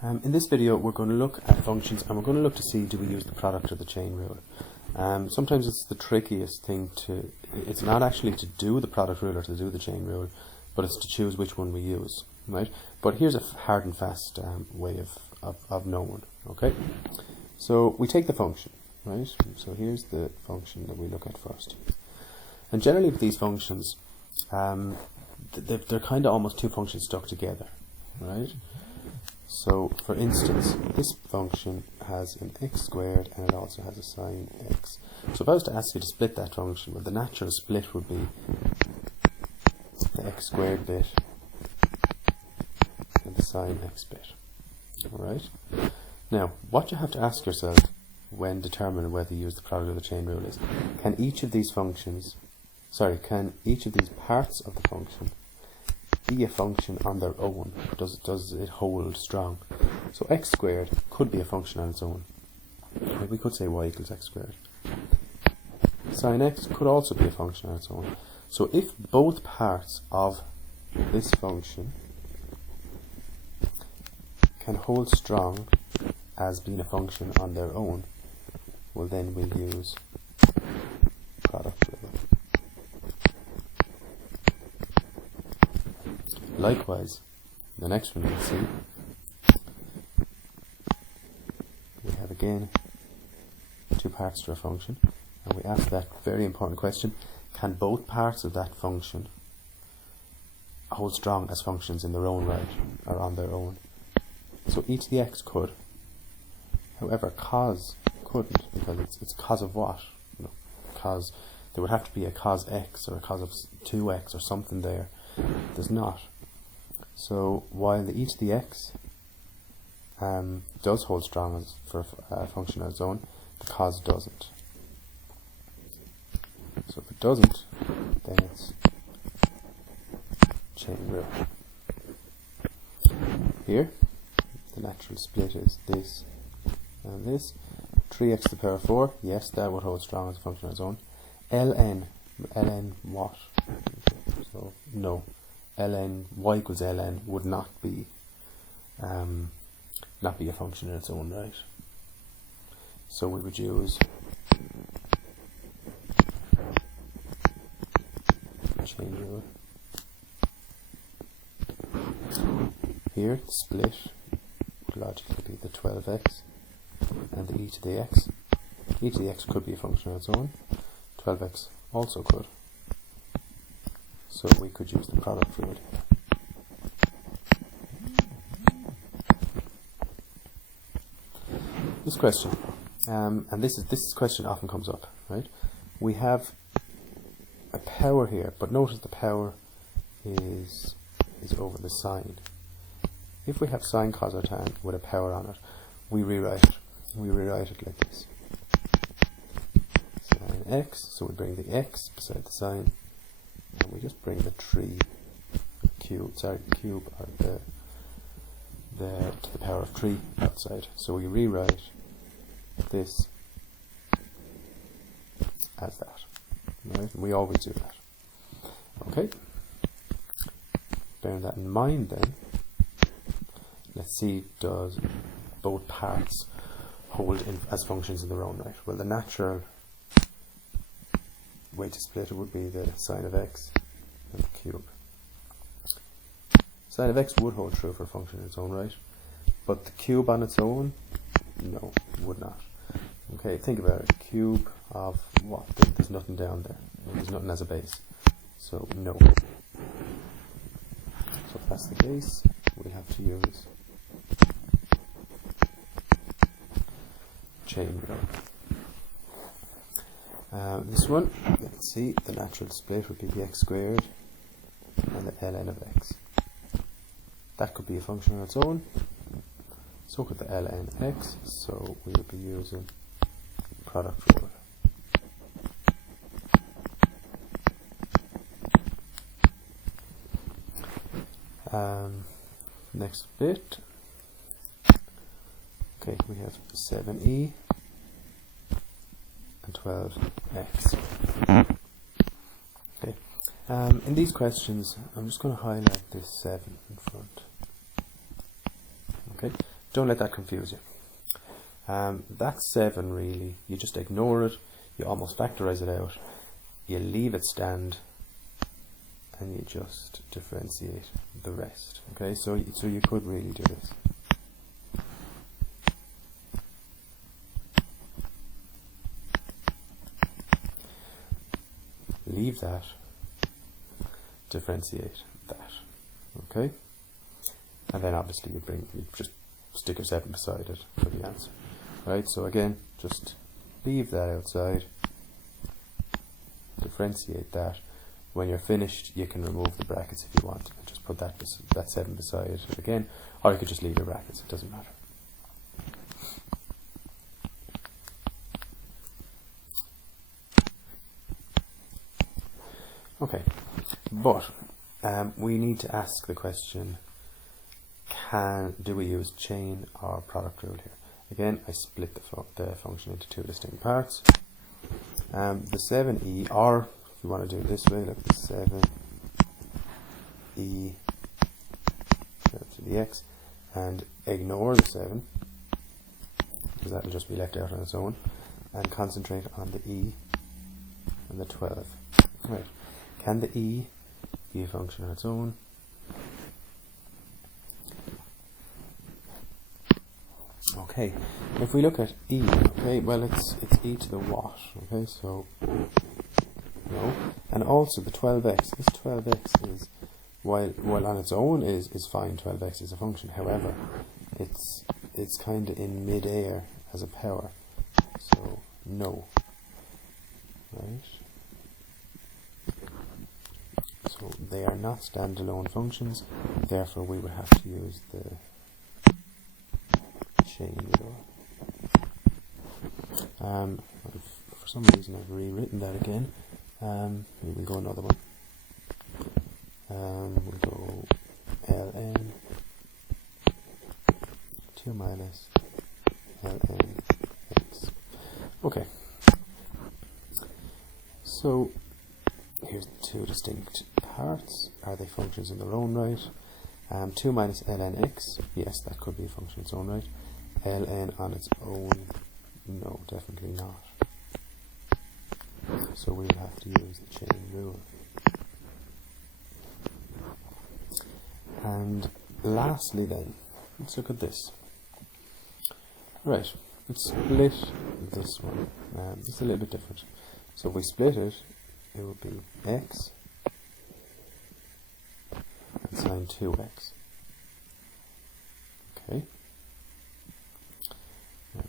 In this video we're going to look at functions, and we're going to look to see, do we use the product or the chain rule. Sometimes it's the trickiest thing to, it's not actually to do the product rule or to do the chain rule, but it's to choose which one we use, right? But here's a hard and fast way of knowing, okay? So we take the function, right? So here's the function that we look at first. And generally with these functions, they're kind of almost two functions stuck together, right? So, for instance, this function has an x squared and it also has a sine x. So if I was to ask you to split that function, well, the natural split would be the x squared bit and the sine x bit. Alright? Now, what you have to ask yourself when determining whether you use the product or the chain rule is, can each of these parts of the function be a function on their own? Does it hold strong? So x squared could be a function on its own. We could say y equals x squared. Sine x could also be a function on its own. So if both parts of this function can hold strong as being a function on their own, well then we'll use product rule. Likewise, the next one you'll see, we have again two parts to a function, and we ask that very important question: can both parts of that function hold strong as functions in their own right, or on their own? So e to the x could, however cos couldn't, because it's cos of what? Cos, there would have to be a cos x or a cos of 2x or something there. There's not. So while the e to the x does hold strong as for a function on its own, the cos doesn't. So if it doesn't, then it's chain rule. Here, the natural split is this and this. 3x to the power 4, yes, that would hold strong as a function on its own. ln what? So no. ln y equals ln would not be a function in its own right. So we would use chain rule. Here, the split would logically be the 12x and the e to the x. E to the x could be a function on its own. 12x also could. So we could use the product rule. This question, and this question often comes up, right? We have a power here, but notice the power is over the sine. If we have sine, cos, or tan with a power on it, we rewrite it. We rewrite it like this: sine x. So we bring the x beside the sine. And we just bring the cube or to the power of 3 outside. So we rewrite this as that. Right? And we always do that. Okay. Bearing that in mind then, let's see, does both parts hold as functions in their own right? Well, the natural way to split it would be the sine of x and the cube. Sine of x would hold true for a function in its own right, but the cube on its own, no, would not. Okay, think about it. Cube of what? There's nothing down there. There's nothing as a base. So no. So if that's the case, we have to use chain rule. This one, let's see, the natural split would be the x squared and the ln of x. That could be a function on its own. So could the ln x, so we would be using product rule. Next bit. Okay, we have 7e and 12x. Okay. In these questions, I'm just going to highlight this 7 in front. Okay. don't let that confuse you. That's 7 really. You just ignore it, you almost factorize it out, you leave it stand, and you just differentiate the rest. Okay, so you could really do this. Leave that, differentiate that. Okay, and then obviously you just stick a 7 beside it for the answer. Right, so again, just leave that outside, differentiate that. When you're finished, you can remove the brackets if you want, and just put that 7 beside it again, or you could just leave the brackets, it doesn't matter. Okay, but we need to ask the question, do we use chain or product rule here? Again, I split the function into 2 distinct parts. The 7e, or if you want to do it this way, like the 7e to the x, and ignore the 7, because that will just be left out on its own, and concentrate on the e and the 12. Right. Can the e be a function on its own? Okay, if we look at e, okay, well it's e to the what, okay, so no, and also the 12x, this 12x is, while on its own is fine, 12x is a function, however, it's kind of in mid-air as a power, so no, right, so they are not standalone functions, therefore we would have to use the chain rule. For some reason I've rewritten that again. We'll go another one. We'll go ln 2 minus ln x. Okay. So here's the 2 distinct parts. Are they functions in their own right? 2 minus ln x, yes, that could be a function in its own right. ln on its own, no, definitely not. So we will have to use the chain rule. And lastly then, let's look at this. Right, let's split this one. This is a little bit different. So if we split it, it would be x and sine 2x. Okay.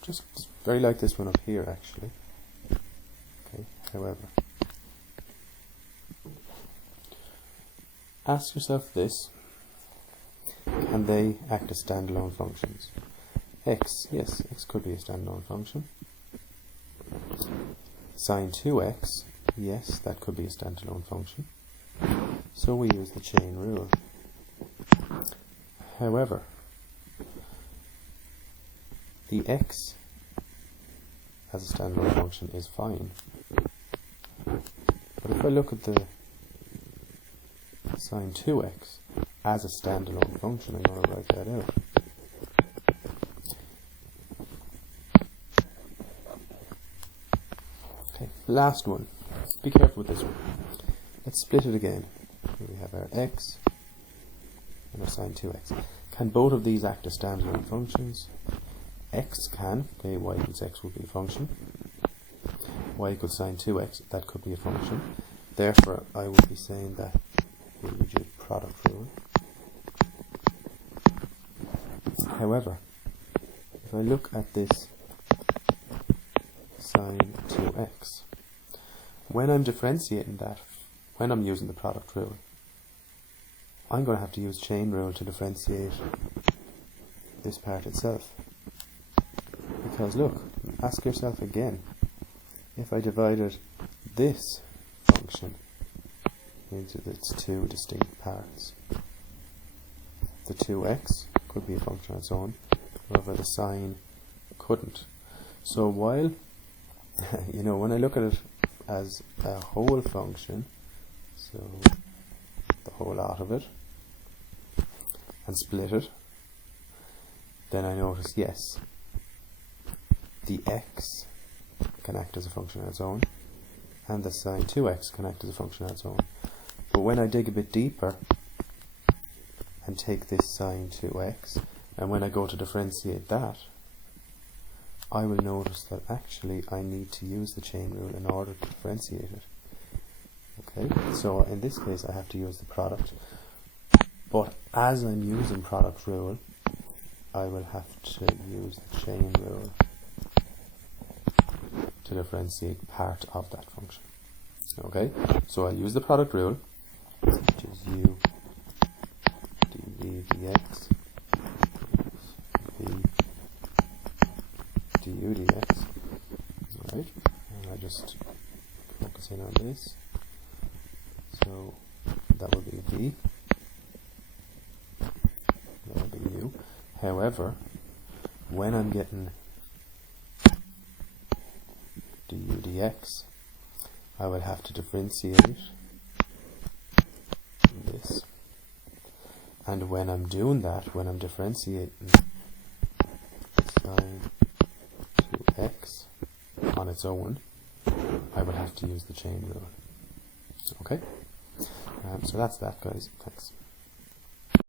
Just very like this one up here actually. Okay, however, ask yourself this, can they act as standalone functions? X, yes, x could be a standalone function. Sine 2x, yes, that could be a standalone function. So we use the chain rule. However, the x as a standalone function is fine. But if I look at the sine 2x as a standalone function, I'm going to write that out. Okay, last one. Be careful with this one. Let's split it again. Here we have our x and our sine 2x. Can both of these act as standalone functions? X can, okay, y equals x would be a function. Y equals sine 2x, that could be a function. Therefore, I would be saying that we would use product rule. However, if I look at this sine 2x, when I'm differentiating that, when I'm using the product rule, I'm going to have to use chain rule to differentiate this part itself. Because look, ask yourself again, if I divided this function into its 2 distinct parts, the 2x could be a function on its own, however the sine couldn't. So while, when I look at it as a whole function, so the whole lot of it, and split it, then I notice, yes, the x can act as a function on its own, and the sine 2x can act as a function on its own. But when I dig a bit deeper and take this sine 2x, and when I go to differentiate that, I will notice that actually I need to use the chain rule in order to differentiate it. Okay, so in this case I have to use the product. But as I'm using product rule, I will have to use the chain rule to differentiate part of that function. Okay, so I'll use the product rule, which is u dv dx v du dx. Alright, and I just focus in on this. So that will be v, that will be u. However, when I'm getting du dx, I will have to differentiate this. And when I'm doing that, when I'm differentiating sine 2x on its own, I will have to use the chain rule. Okay? So that's that, guys. Thanks.